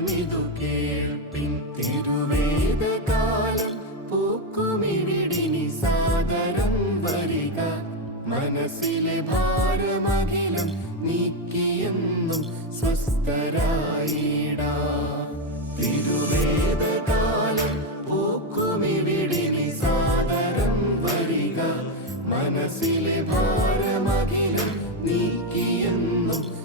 കാലമിതു കേൾപ്പിൻ. തിരുവേദകാലം പൂക്കുമിവിടിനി സാദരം വരിക. മനസ്സിലെ ഭാരമഖിലം നീക്കിയെന്നും സ്വസ്ഥരായിടാ. തിരുവേദകാലം പൂക്കുമിവിടിനി സാദരം വരിക. മനസ്സിലെ ഭാരമഖിലം നീക്കിയെന്നും